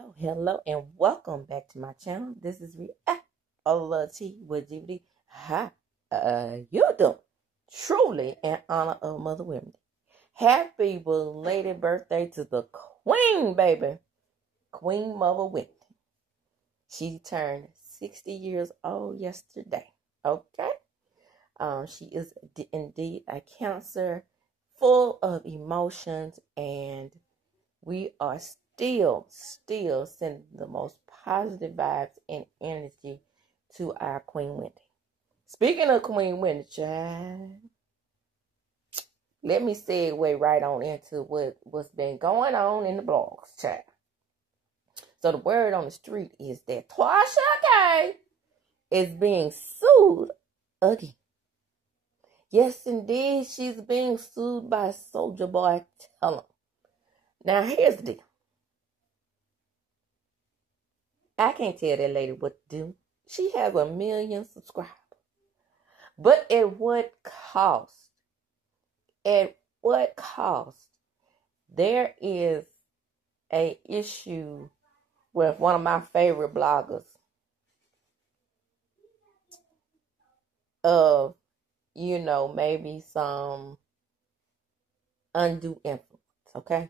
Oh, hello and welcome back to my channel. This is reality with GBD. How you doing? Truly in honor of Mother Women. Happy belated birthday to the Queen, baby. Queen Mother Women. She turned 60 years old yesterday. Okay? She is indeed a Cancer full of emotions, and we are still sending the most positive vibes and energy to our Queen Wendy. Speaking of Queen Wendy, child, let me segue right on into what's been going on in the blogs, child. So the word on the street is that TASHA is being sued again. Yes, indeed, she's being sued by Soulja Boy. Tell him. Now, here's the deal. I can't tell that lady what to do. She has 1 million subscribers. But at what cost? At what cost? There is an issue with one of my favorite bloggers of, maybe some undue influence, okay?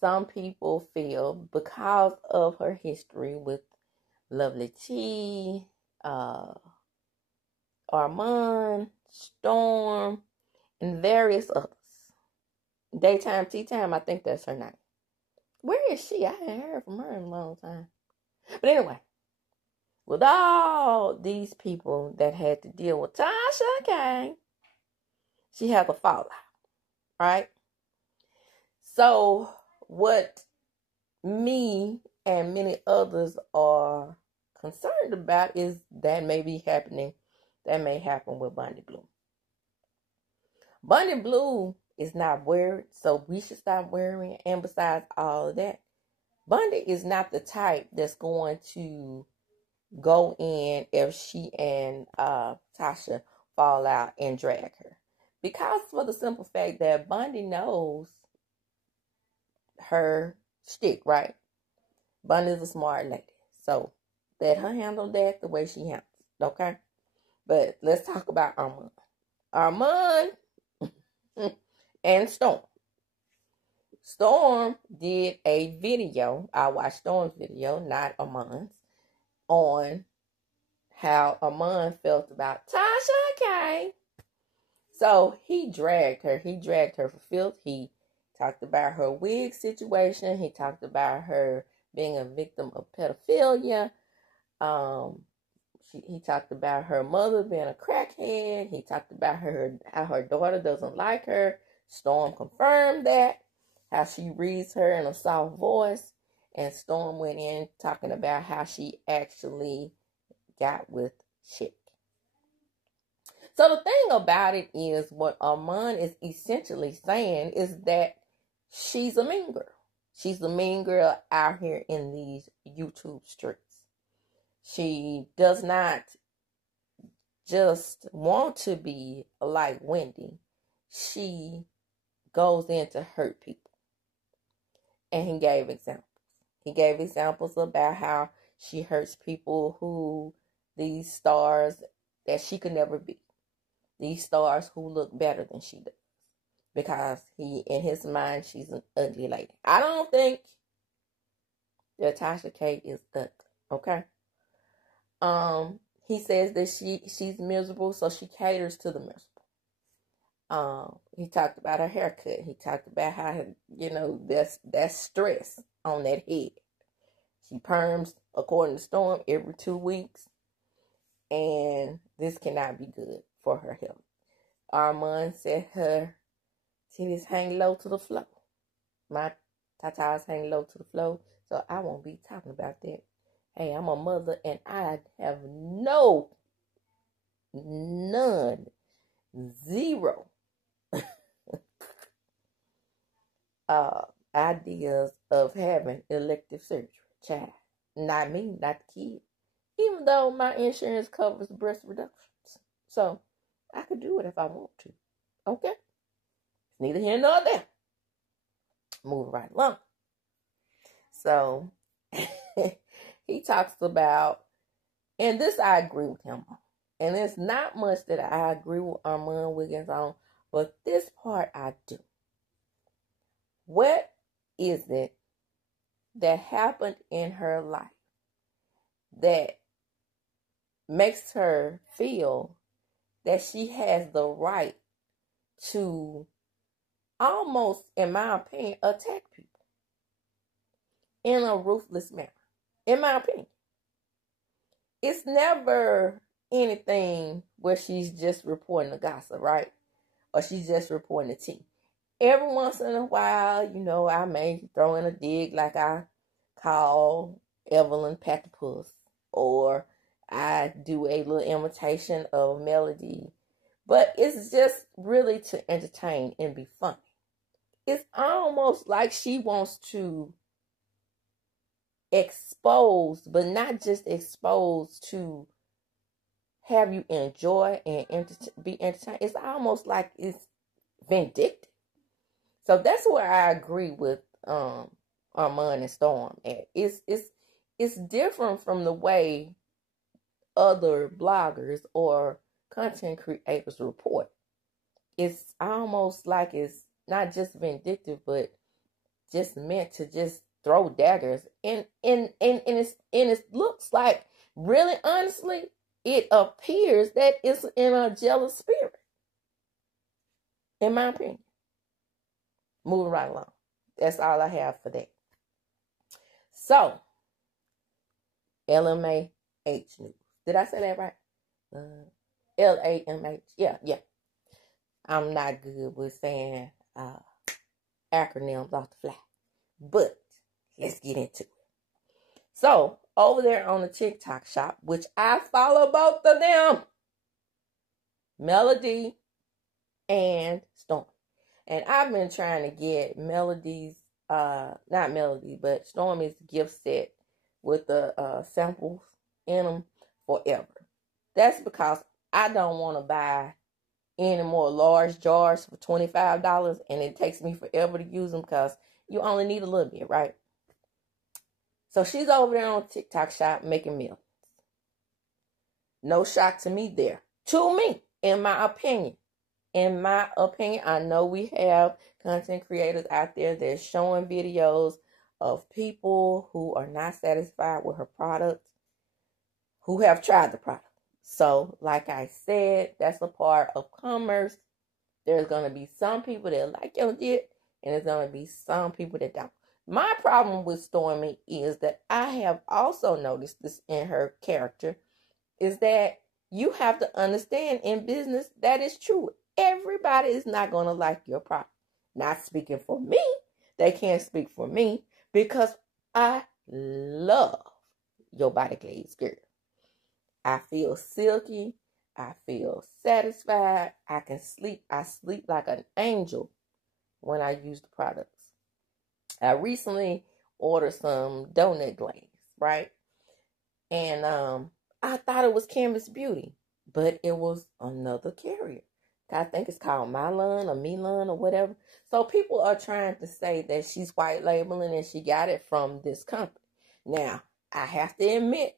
Some people feel because of her history with Lovely T, Armand, Storm, and various others. Daytime Tea Time, I think that's her name. Where is she? I haven't heard from her in a long time. But anyway, with all these people that had to deal with TASHA, she has a fallout, right? So what me and many others are concerned about is that may happen with Bundy Blue. Bundy Blue is not worried, so we should stop worrying. And besides all of that, Bundy is not the type that's going to go in if she and TASHA fall out and drag her. Because for the simple fact that Bundy knows her stick, right? Bundy's a smart lady. So let her handle that the way she handles it, okay? But let's talk about Armand. Armand and Storm. Storm did a video. I watched Storm's video, not Armand's, on how Armand felt about TASHA. So he dragged her. He dragged her for filth. He talked about her wig situation. He talked about her being a victim of pedophilia. He talked about her mother being a crackhead. He talked about how her daughter doesn't like her. Storm confirmed that. How she reads her in a soft voice. And Storm went in talking about how she actually got with Chick. So the thing about it is, what Armand is essentially saying is that she's a mean girl. She's a mean girl out here in these YouTube streets. She does not just want to be like Wendy. She goes in to hurt people. And he gave examples. He gave examples about how she hurts people who, these stars that she could never be. These stars who look better than she does. Because in his mind, she's an ugly lady. I don't think that TASHA K is ugly. Okay? He says that she's miserable, so she caters to the miserable. He talked about her haircut. He talked about how, that's stress on that head. She perms, according to Storm, every 2 weeks. And this cannot be good for her health. Armand said her titties hang low to the floor. My tatas hang low to the floor, so I won't be talking about that. Hey, I'm a mother and I have zero ideas of having elective surgery. Child. Not me, not the kid. Even though my insurance covers breast reductions. So, I could do it if I want to. Okay? It's neither here nor there. Moving right along. So he talks about, and this I agree with him on. And there's not much that I agree with Armand Wiggins on, but this part I do. What is it that happened in her life that makes her feel that she has the right to almost, in my opinion, attack people in a ruthless manner? In my opinion, it's never anything where she's just reporting the gossip, right? Or she's just reporting the tea. Every once in a while, you know, I may throw in a dig like I call Evelyn Platypus, or I do a little imitation of Melody. But it's just really to entertain and be funny. It's almost like she wants to expose, but not just expose, to have you enjoy and be entertained. It's almost like it's vindictive. So that's where I agree with Armand and Storm at. It's different from the way other bloggers or content creators report. It's almost like it's not just vindictive, but just meant to just throw daggers. And it looks like, really honestly, it appears that it's in a jealous spirit, in my opinion. Moving right along. That's all I have for that. So, LMAH news. Did I say that right? LAMH. Yeah. I'm not good with saying acronyms off the fly. But let's get into it. So, over there on the TikTok shop, which I follow both of them, Melody and Storm. And I've been trying to get Melody's, not Melody, but Stormy's gift set with the samples in them forever. That's because I don't want to buy any more large jars for $25, and it takes me forever to use them because you only need a little bit, right? So she's over there on TikTok shop making millions. No shock to me there. To me, in my opinion. In my opinion, I know we have content creators out there that are showing videos of people who are not satisfied with her product, who have tried the product. So, like I said, that's a part of commerce. There's going to be some people that like your dip, and there's going to be some people that don't. My problem with Stormy is that I have also noticed this in her character, is that you have to understand in business that is true. Everybody is not going to like your product. Not speaking for me. They can't speak for me because I love your body glaze, girl. I feel silky. I feel satisfied. I can sleep. I sleep like an angel when I use the products. I recently ordered some donut glaze, right? And I thought it was Canvas Beauty, but it was another carrier. I think it's called Mylan or Milan or whatever. So people are trying to say that she's white labeling and she got it from this company. Now, I have to admit,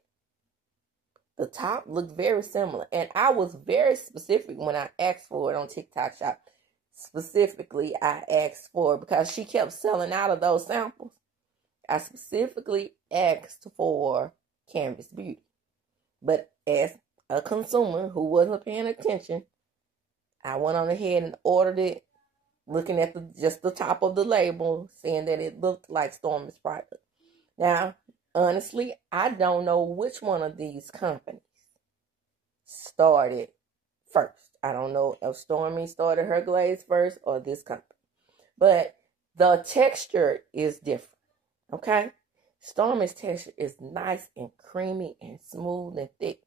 the top looked very similar. And I was very specific when I asked for it on TikTok shop. Specifically, I asked for it because she kept selling out of those samples. I specifically asked for Canvas Beauty. But as a consumer who wasn't paying attention, I went on ahead and ordered it, looking at just the top of the label, saying that it looked like Stormy's product. Now, honestly, I don't know which one of these companies started first. I don't know if Stormy started her glaze first or this company. But the texture is different, okay? Stormy's texture is nice and creamy and smooth and thick.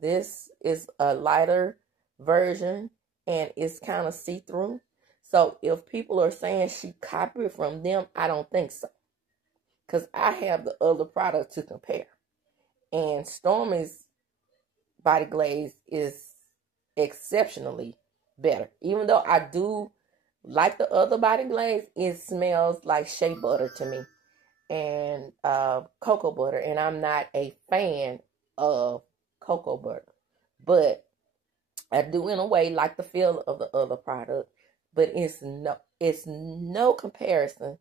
This is a lighter version and it's kind of see-through. So if people are saying she copied from them, I don't think so. Because I have the other product to compare. And Stormy's body glaze is exceptionally better. Even though I do like the other body glaze, it smells like shea butter to me. And and cocoa butter, and I'm not a fan of cocoa butter, but I do in a way like the feel of the other product, but it's no comparison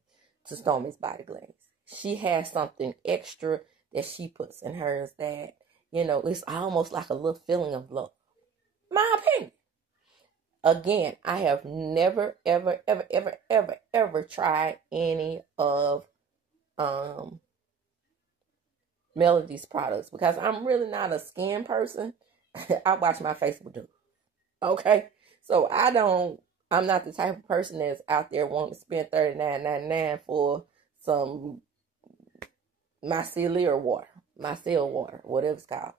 to Stormy's Body Glaze. She has something extra that she puts in hers that, it's almost like a little feeling of love. My opinion. Again, I have never, ever, ever, ever, ever, ever tried any of Melody's products because I'm really not a skin person. I wash my face with dew. Okay? So I'm not the type of person that's out there wanting to spend $39.99 for some micellar water, whatever it's called.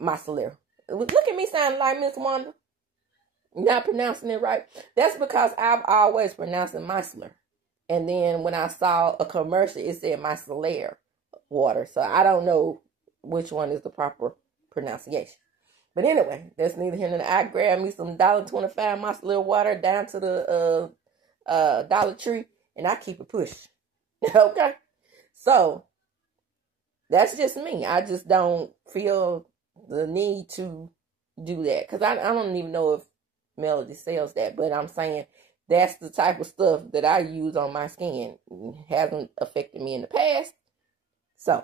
Micellar. Look at me sounding like Miss Wanda. Not pronouncing it right. That's because I've always pronounced it micellar. And then when I saw a commercial, it said micellar water. So I don't know which one is the proper pronunciation. But anyway, that's neither here nor there. I grabbed me some $1.25 micellar water down to the Dollar Tree, and I keep it pushing. Okay? So that's just me. I just don't feel the need to do that. Because I don't even know if Melody sells that. But I'm saying that's the type of stuff that I use on my skin. It hasn't affected me in the past. So,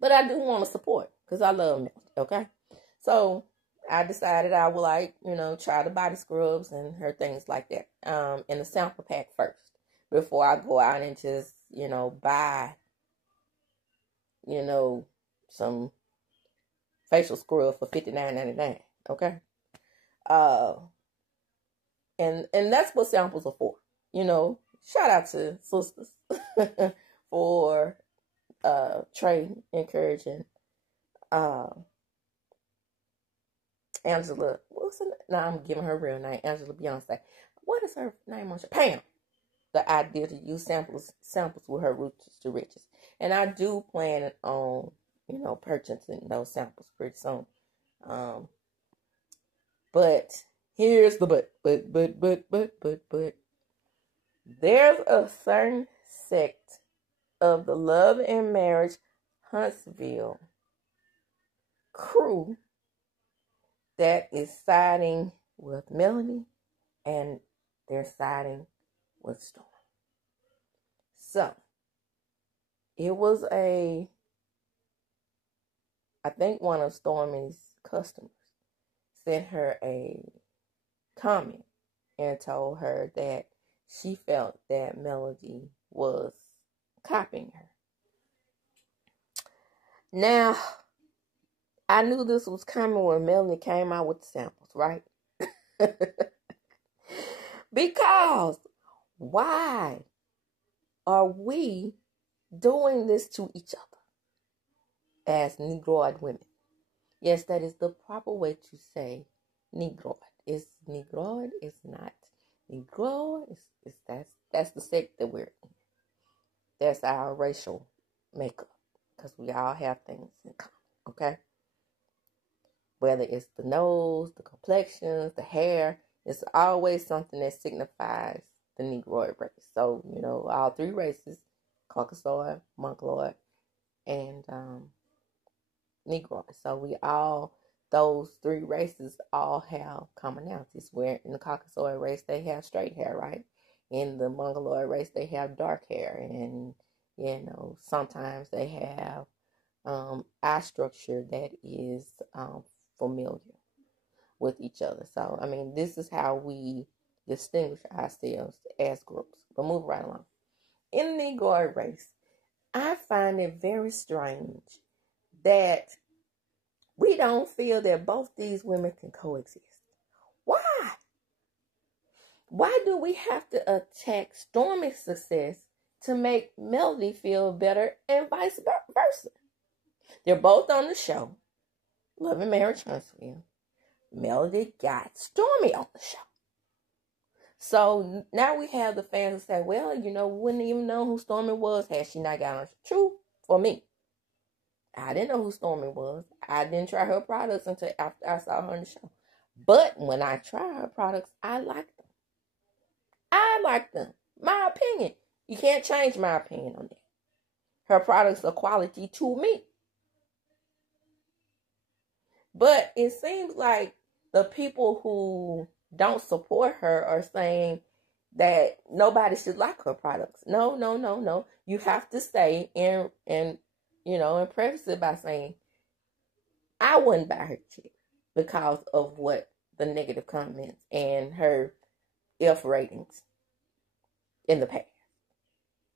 but I do want to support because I love Melody. Okay? So I decided I would try the body scrubs and her things like that in a sample pack first before I go out and just, buy, some facial scrub for $59.99. Okay. And that's what samples are for. Shout out to sisters for Trey encouraging Angela. What's her name? No, I'm giving her real name. Angela Beyonce. What is her name on show? Pam. The idea to use samples with her roots to riches. And I do plan on, purchasing those samples pretty soon. But here's the but. There's a certain sect of the Love and Marriage Huntsville crew that is siding with Melody, and they're siding with Storm. So, it was I think one of Stormy's customers sent her a comment and told her that she felt that Melody was copying her. Now, I knew this was coming when Melody came out with the samples, right? Because why are we doing this to each other as Negroid women? Yes, that is the proper way to say Negroid. It's Negroid, it's not Negro. That's the sect that we're in. That's our racial makeup. Because we all have things in common, okay? Whether it's the nose, the complexions, the hair, it's always something that signifies the Negroid race. So, all three races, Caucasoid, Mongoloid, and Negroid. So those three races all have commonalities. Where in the Caucasoid race, they have straight hair, right? In the Mongoloid race, they have dark hair. And, sometimes they have eye structure that is familiar with each other. So, this is how we distinguish ourselves as groups. But move right along. In the Negroid race, I find it very strange that we don't feel that both these women can coexist. Why? Why do we have to attack Stormy's success to make Melody feel better and vice versa? They're both on the show. Love and Marriage Huntsville. Melody got Stormy on the show. So now we have the fans who say, well, wouldn't even know who Stormy was had she not got on the show. True for me. I didn't know who Stormy was. I didn't try her products until after I saw her on the show. But when I try her products, I like them. I like them. My opinion. You can't change my opinion on that. her products are quality to me. But it seems like the people who don't support her are saying that nobody should like her products. No, no, no, no. You have to say and preface it by saying, I wouldn't buy her shit because of what the negative comments and her F ratings in the past.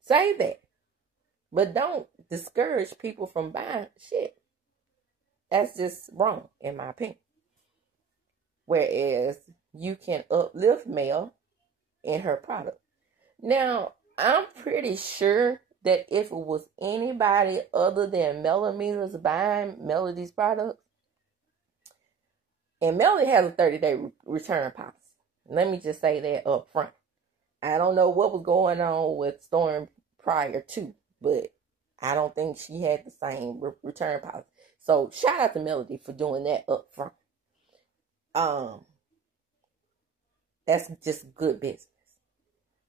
Say that. But don't discourage people from buying shit. That's just wrong, in my opinion. Whereas you can uplift Mel in her product. Now, I'm pretty sure that if it was anybody other than Millimeters buying Melody's products, and Melody has a 30-day return policy. Let me just say that up front. I don't know what was going on with Storm prior to, but I don't think she had the same return policy. So shout out to Melody for doing that up front. That's just good business.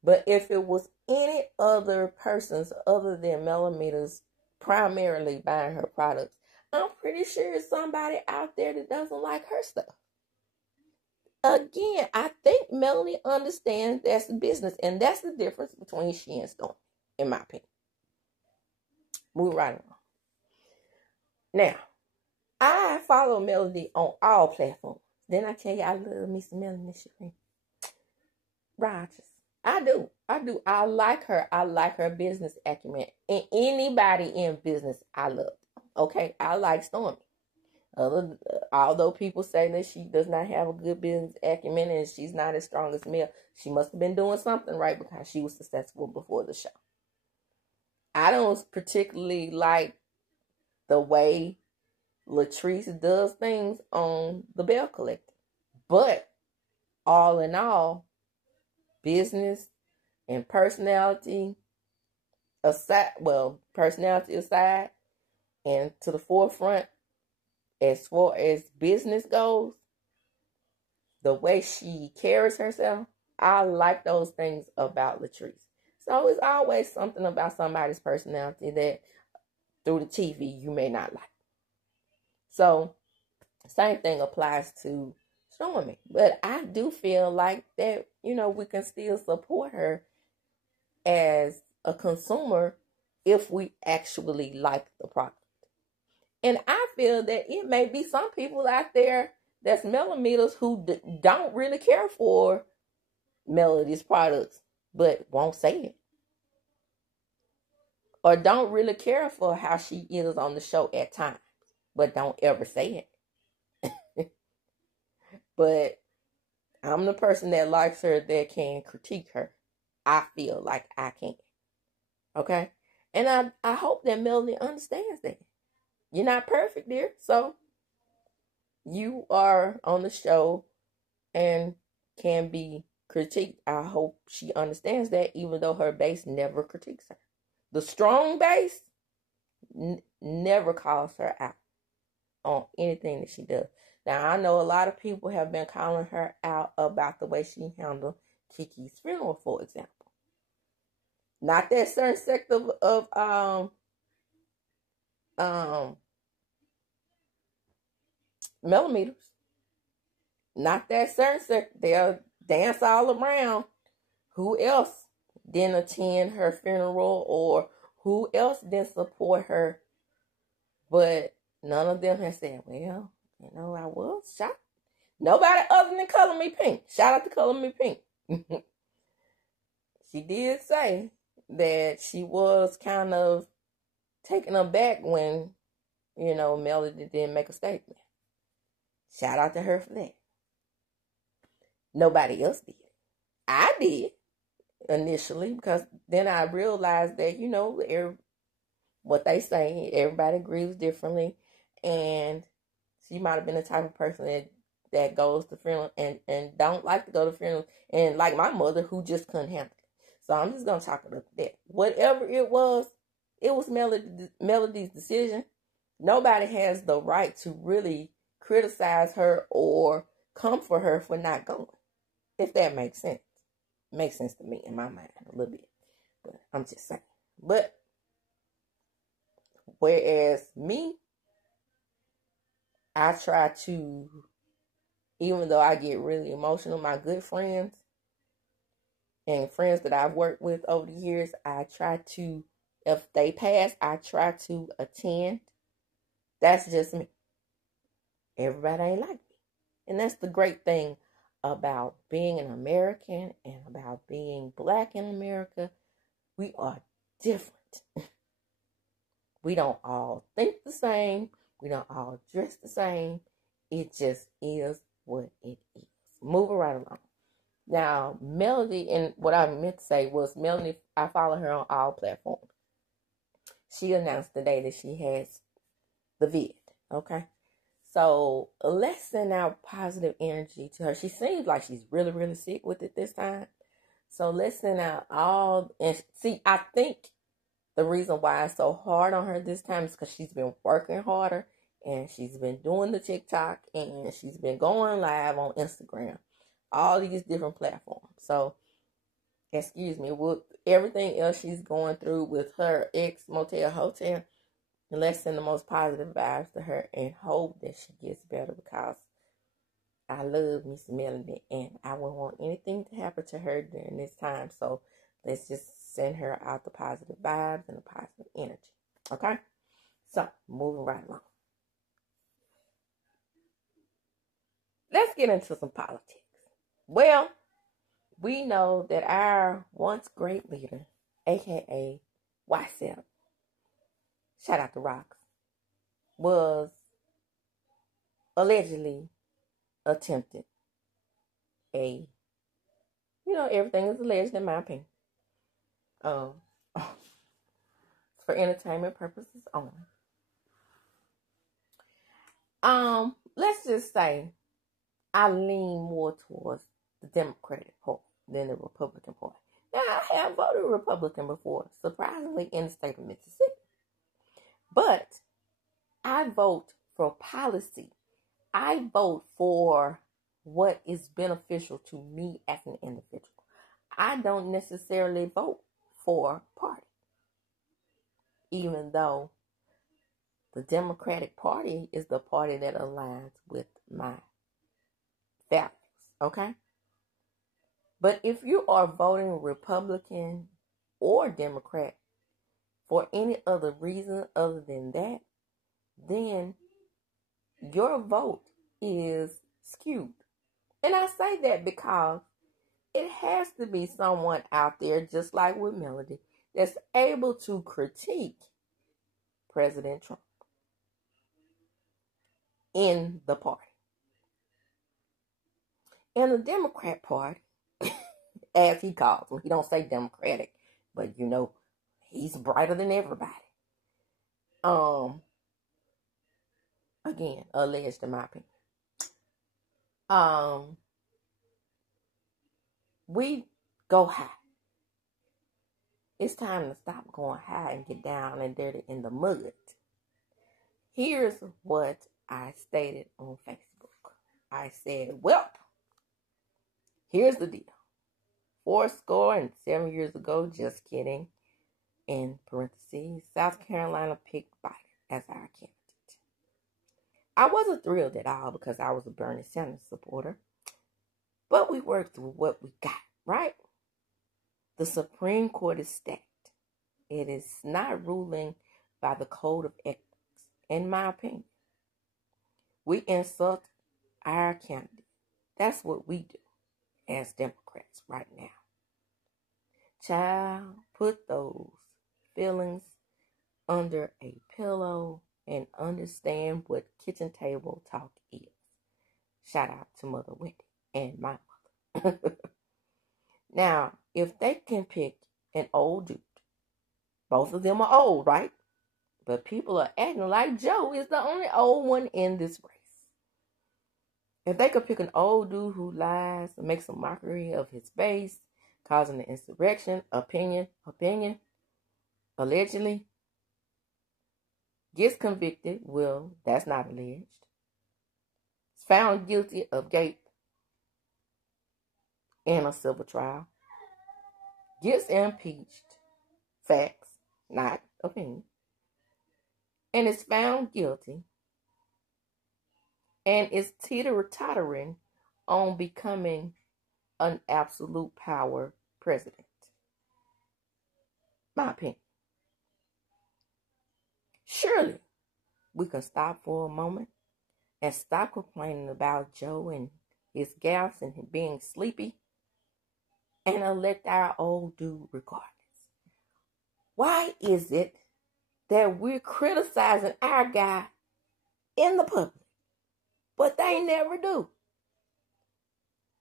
But if it was any other persons other than Millimeters primarily buying her products, I'm pretty sure it's somebody out there that doesn't like her stuff. Again, I think Melody understands that's business, and that's the difference between she and Storm, in my opinion. Move right along. Now, I follow Melody on all platforms. Then I tell you, I love me some Melody Shireen. Righteous. I do. I like her. I like her business acumen. And anybody in business, I love. Okay, I like Stormy. Although people say that she does not have a good business acumen and she's not as strong as Mel, she must have been doing something right because she was successful before the show. I don't particularly like the way Latrice does things on the Bell Collective. But all in all, business and personality aside, and to the forefront, as far as business goes, the way she carries herself, I like those things about Latrice. So it's always something about somebody's personality that through the TV you may not like. So same thing applies to Stormy. But I do feel like that, we can still support her as a consumer if we actually like the product. And I feel that it may be some people out there that's Millimeters who don't really care for Melody's products, but won't say it. Or don't really care for how she is on the show at times, but don't ever say it. But I'm the person that likes her that can critique her. I feel like I can. Okay? And I hope that Melody understands that. You're not perfect, dear. So you are on the show and can be critiqued. I hope she understands that, even though her base never critiques her. The strong base never calls her out on anything that she does. Now, I know a lot of people have been calling her out about the way she handled Kiki's funeral, for example. Not that certain sect of Millimeters. Not that certain sect. They'll dance all around. Who else didn't attend her funeral or who else didn't support her? But none of them have said, well, I was shocked. Nobody other than Color Me Pink. Shout out to Color Me Pink. She did say that she was kind of taken aback when, Melody didn't make a statement. Shout out to her for that. Nobody else did. I did initially, because then I realized that, what they say, everybody grieves differently. And she might have been the type of person that goes to funerals and don't like to go to funerals. And like my mother, who just couldn't handle it. So I'm just going to talk about that. Whatever it was Melody's decision. Nobody has the right to really criticize her or comfort her for not going. If that makes sense. Makes sense to me in my mind a little bit. But I'm just saying. But Whereas me, I try to, even though I get really emotional, my good friends and friends that I've worked with over the years, I try to, if they pass, I try to attend. That's just me. Everybody ain't like me. And that's the great thing about being an American and about being black in America. We are different. We don't all think the same. We don't all dress the same. It just is what it is. Moving right along. Now, Melody, and what I meant to say was Melody, I follow her on all platforms. She announced today that she has the vid. Okay. So let's send out positive energy to her. She seems like she's really, really sick with it this time. So let's send out all, and see, I think the reason why it's so hard on her this time is because she's been working harder and she's been doing the TikTok and she's been going live on Instagram, all these different platforms. So, excuse me, with everything else she's going through with her ex motel hotel, let's send the most positive vibes to her and hope that she gets better, because I love Miss Melody and I wouldn't want anything to happen to her during this time. So let's just send her out the positive vibes and the positive energy. Okay? So, moving right along. Let's get into some politics. Well, we know that our once great leader, aka YSEP, shout out to Rocks, was allegedly attempted everything is alleged in my opinion. For entertainment purposes only. Let's just say I lean more towards the Democratic Party than the Republican Party. Now, I have voted Republican before, surprisingly, in the state of Mississippi. But I vote for policy. I vote for what is beneficial to me as an individual. I don't necessarily vote for party, even though the Democratic Party is the party that aligns with my values, okay? But if you are voting Republican or Democrat for any other reason other than that, then your vote is skewed. And I say that because it has to be someone out there, just like with Melody, that's able to critique President Trump in the party. In the Democrat Party, as he calls them, he don't say Democratic, but he's brighter than everybody. Again, alleged in my opinion. We go high. It's time to stop going high and get down and dirty in the mud. Here's what I stated on Facebook. I said, well, here's the deal. 7 years ago, just kidding, in parentheses, South Carolina picked Biden as our candidate. I wasn't thrilled at all because I was a Bernie Sanders supporter, but we worked with what we got, right? The Supreme Court is stacked. It is not ruling by the code of ethics, in my opinion. We insult our candidate. That's what we do as Democrats right now. Child, put those feelings under a pillow and understand what kitchen table talk is. Shout out to Mother Wendy and my mother. Now, if they can pick an old dude, both of them are old, right? But people are acting like Joe is the only old one in this race. If they could pick an old dude who lies and makes a mockery of his base, causing an insurrection, opinion, allegedly, gets convicted, well, that's not alleged, is found guilty of rape in a civil trial, gets impeached, facts, not opinion, and is found guilty and is teeter-tottering on becoming an absolute power president. My opinion. Surely we can stop for a moment and stop complaining about Joe and his gaffes and him being sleepy and elect our old dude regardless. Why is it that we're criticizing our guy in the public, but they never do?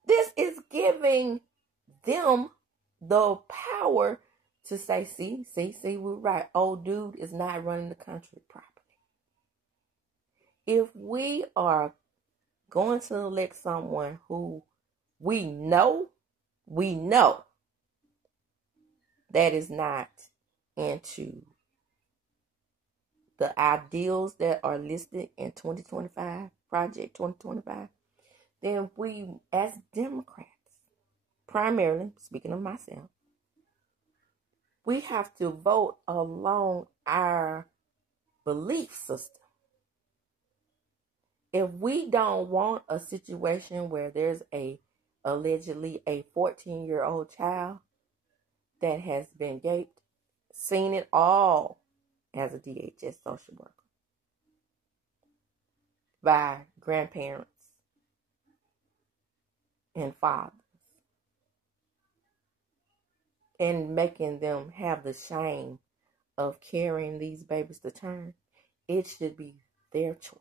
This is giving them the power to say, see, we're right. Old dude is not running the country properly. If we are going to elect someone who we know that is not into the ideals that are listed in 2025, Project 2025, then we, as Democrats, primarily, speaking of myself, we have to vote along our belief system. If we don't want a situation where there's allegedly a 14-year-old child that has been gaped, seen it all as a DHS social worker by grandparents and fathers, and making them have the shame of carrying these babies to term, it should be their choice.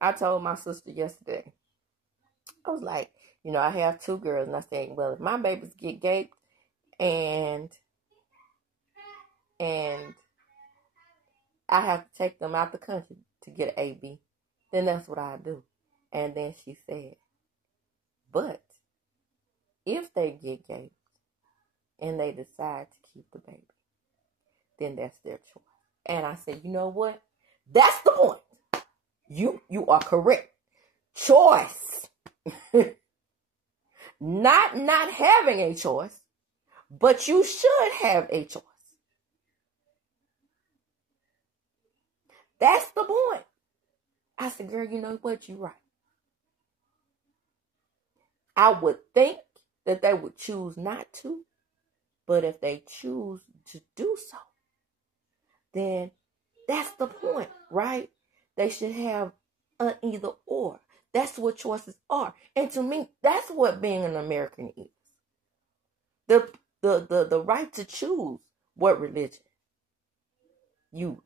I told my sister yesterday, I was like, I have 2 girls, and I said, well, if my babies get gaped and I have to take them out the country to get an AB, then that's what I do. And then she said, but if they get gaped and they decide to keep the baby, then that's their choice. And I said, you know what? That's the point. You are correct. Choice. Not having a choice, but you should have a choice. That's the point. I said, girl, you know what? You're right. I would think that they would choose not to, but if they choose to do so, then that's the point, right? They should have an either or. That's what choices are. And to me, that's what being an American is. The right to choose what religion you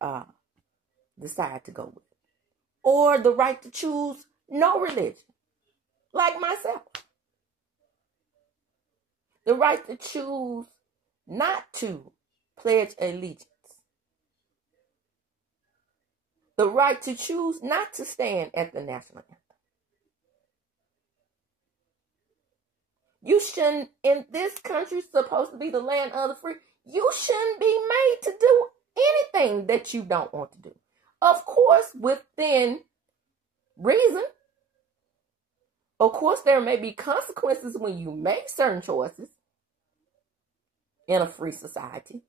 decide to go with. Or the right to choose no religion. Like myself. The right to choose not to pledge allegiance. The right to choose not to stand at the national anthem. You shouldn't, in this country supposed to be the land of the free, you shouldn't be made to do anything that you don't want to do. Of course, within reason. Of course, there may be consequences when you make certain choices in a free society.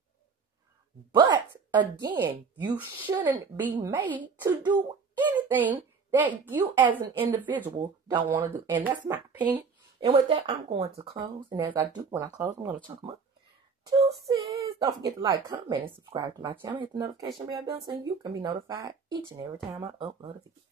But again, you shouldn't be made to do anything that you as an individual don't want to do. And that's my opinion. And with that, I'm going to close. And as I do, when I close, I'm going to chunk them up. Deuces. Don't forget to like, comment, and subscribe to my channel. Hit the notification bell so you can be notified each and every time I upload a video.